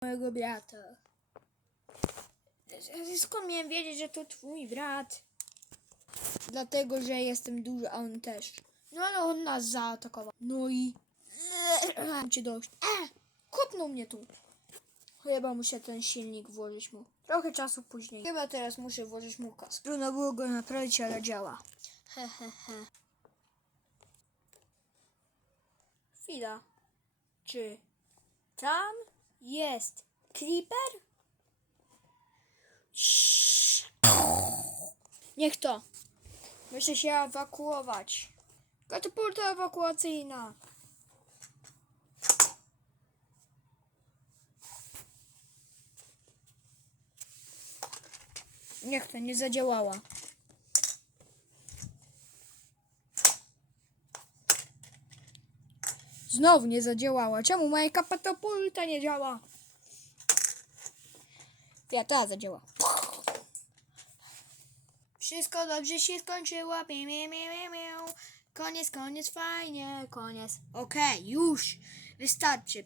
mojego brata. Skąd miałem wiedzieć, że to twój brat? Dlatego, że jestem duży, a on też. No ale on nas zaatakował. No i... Mam cię dość. E! Kopnął mnie tu. Chyba muszę ten silnik włożyć mu. Trochę czasu później. Chyba teraz muszę włożyć mu kask. Trudno było go naprawić, ale działa. He, he, he. Chwila. Czy tam jest creeper? Niech to. Muszę się ewakuować. Katapulta ewakuacyjna. Niech to nie zadziałała. Znowu nie zadziałała. Czemu moja katapulta nie działa? Ja ta zadziała. Wszystko dobrze się skończyło. Miau, miau, miau. Koniec, koniec, fajnie, koniec. Okej, już. Wystarczy.